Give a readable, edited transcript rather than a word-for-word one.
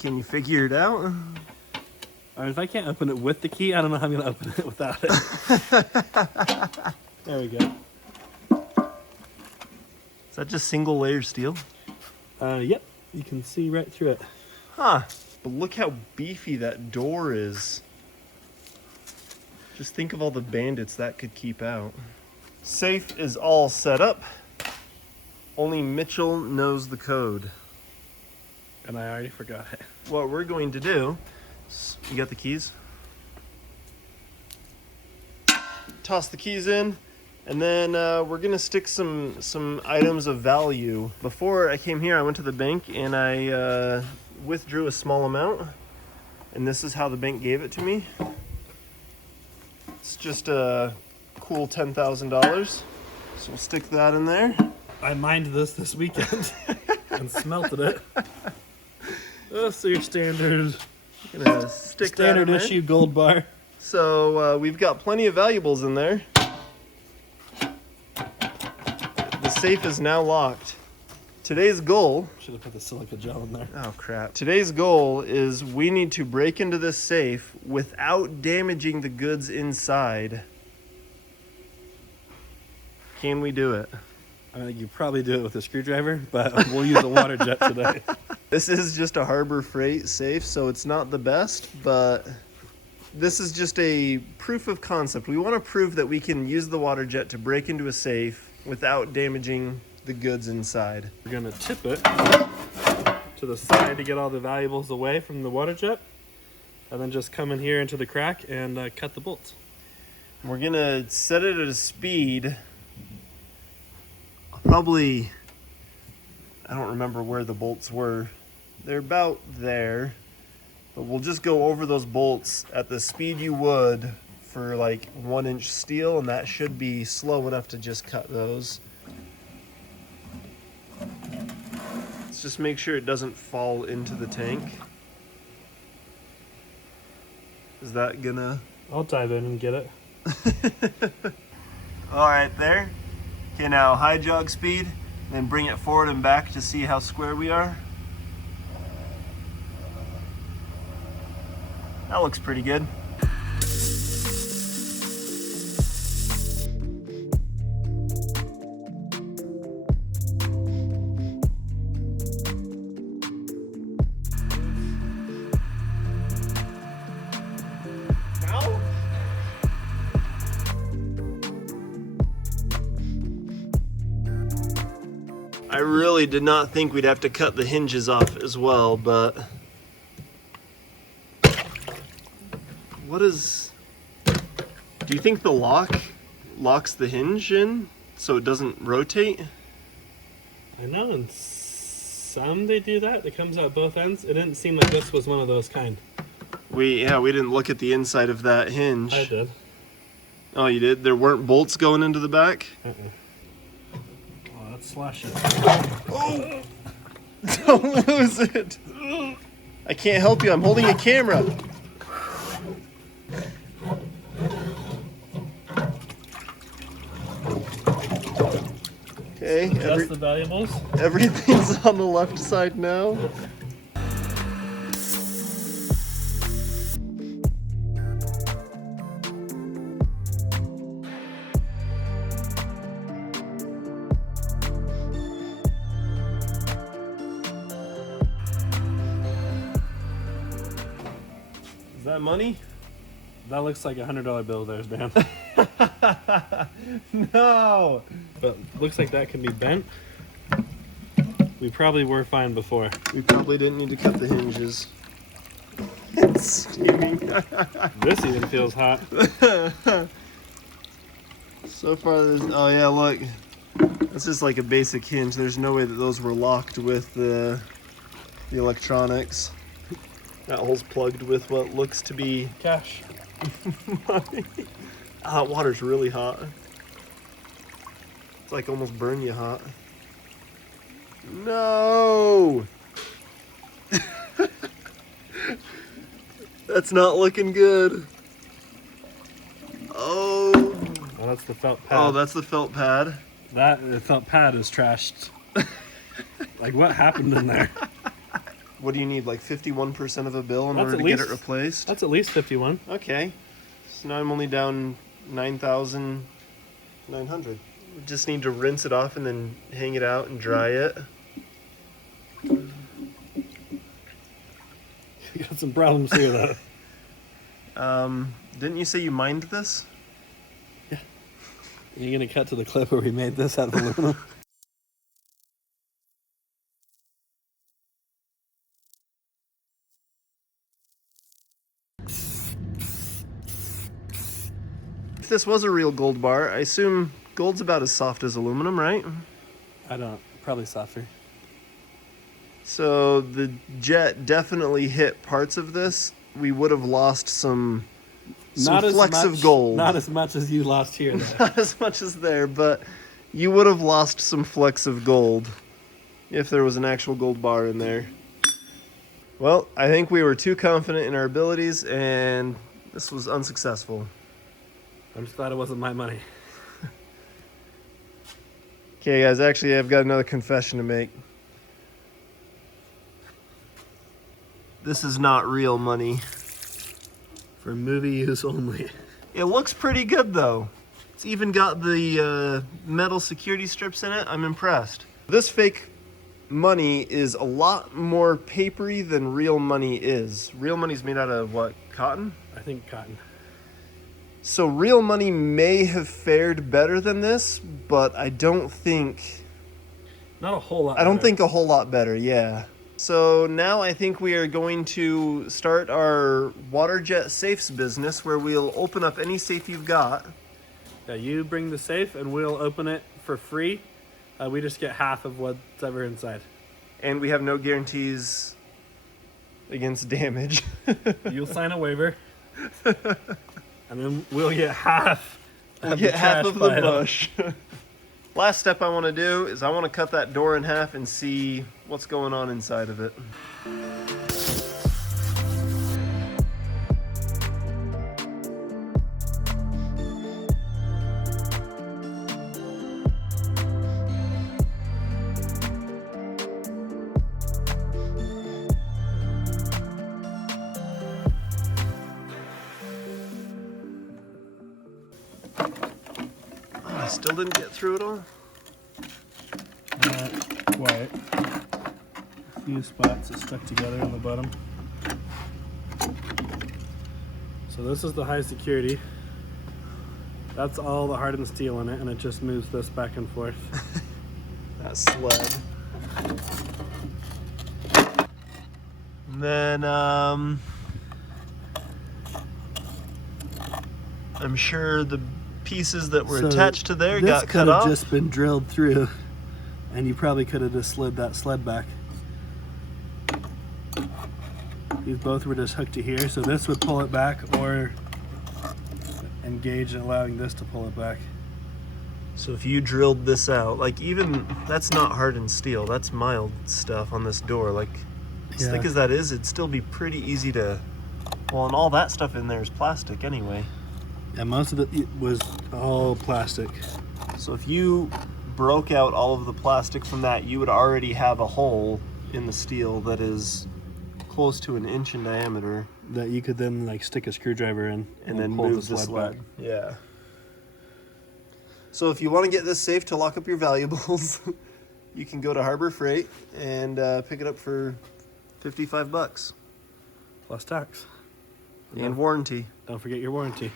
Can you figure it out? Or if I can't open it with the key, I don't know how I'm gonna open it without it. There we go. Is that just single layer steel? Yep, you can see right through it. Huh, but look how beefy that door is. Just think of all the bandits that could keep out. Safe is all set up. Only Mitchell knows the code. And I already forgot it. What we're going to do, you got the keys? Toss the keys in, and then we're gonna stick some items of value. Before I came here, I went to the bank and I withdrew a small amount, and this is how the bank gave it to me. It's just a cool $10,000, so we'll stick that in there. I mined this weekend and smelted it. Oh, so your standard Stick that in there. issue gold bar. So we've got plenty of valuables in there. The safe is now locked. Today's goal... Should have put the silica gel in there. Oh crap. Today's goal is we need to break into this safe without damaging the goods inside. Can we do it? I think you probably do it with a screwdriver, but we'll use a water jet today. This is just a Harbor Freight safe, so it's not the best, but this is just a proof of concept. We want to prove that we can use the water jet to break into a safe without damaging the goods inside. We're gonna tip it to the side to get all the valuables away from the water jet, and then just come in here into the crack and cut the bolts. We're gonna set it at a speed, probably, I don't remember where the bolts were. They're about there, but we'll just go over those bolts at the speed you would for like 1-inch steel, and that should be slow enough to just cut those. Let's just make sure it doesn't fall into the tank. Is that gonna... I'll dive in and get it. All right, there. Okay, now high jog speed, then bring it forward and back to see how square we are. That looks pretty good. I really did not think we'd have to cut the hinges off as well, but what is... Do you think the lock locks the hinge in so it doesn't rotate? I know in some they do that. It comes out both ends. It didn't seem like this was one of those kind. We didn't look at the inside of that hinge. I did. Oh, you did? There weren't bolts going into the back? Oh, that's slashing. Oh! Don't lose it! I can't help you, I'm holding a camera. Okay, That's the valuables. everything's on the left side now. Is that money? That looks like a $100 bill there, Dan. No! But looks like that can be bent. We probably were fine before. We probably didn't need to cut the hinges. It's steaming. This even feels hot. So far, there's... Oh yeah, look. That's just like a basic hinge. There's no way that those were locked with the electronics. That hole's plugged with what looks to be Cash. money. Hot water's really hot. It's like almost burn you hot. No! That's not looking good. Oh. Oh, that's the felt pad. Oh, that's the felt pad. The felt pad is trashed. Like, what happened in there? What do you need, like 51% of a bill in That's order at to least- get it replaced? That's at least 51. Okay. So now I'm only down 9,900. We just need to rinse it off and then hang it out and dry it. You got some problems here, though. Didn't you say you mined this? You're gonna cut to the clip where we made this out of aluminum. If this was a real gold bar, I assume gold's about as soft as aluminum, right? I don't. Probably softer. So the jet definitely hit parts of this. We would have lost some flecks of gold. Not as much as you lost here, though. Not as much as there, but you would have lost some flecks of gold if there was an actual gold bar in there. Well, I think we were too confident in our abilities, and this was unsuccessful. I'm just glad it wasn't my money. Okay, guys, actually, I've got another confession to make. This is not real money. For movie use only. It looks pretty good, though. It's even got the metal security strips in it. I'm impressed. This fake money is a lot more papery than real money is. Real money's made out of what, cotton? I think cotton. So real money may have fared better than this, but I don't think... Not a whole lot. I don't better. think a whole lot better, yeah. So now I think we are going to start our Waterjet safes business, where we'll open up any safe you've got. Yeah, you bring the safe and we'll open it for free. We just get half of what's ever inside. And we have no guarantees against damage. You'll sign a waiver. And then we'll get half. We'll of get the half trash of the pile. bush. Last step I want to do is I want to cut that door in half and see what's going on inside of it. I still didn't get through it all. Not quite. A few spots that stuck together on the bottom. So this is the high security. That's all the hardened steel in it, and it just moves this back and forth. That sled. And then, I'm sure the pieces that were So attached to there this got could cut have off. just been drilled through, and you probably could have just slid that sled back. These both were just hooked to here, so this would pull it back, or engage in allowing this to pull it back. So if you drilled this out, like even, that's not hardened steel, that's mild stuff on this door. Like, as Yeah. thick as that is, it'd still be pretty easy to, well, and all that stuff in there is plastic anyway. Yeah, most of it was all plastic. So if you broke out all of the plastic from that, you would already have a hole in the steel that is close to 1 inch in diameter. That you could then like stick a screwdriver in And then pull move the sled. Yeah. So if you want to get this safe to lock up your valuables, you can go to Harbor Freight and pick it up for $55 plus tax. and warranty. Don't forget your warranty.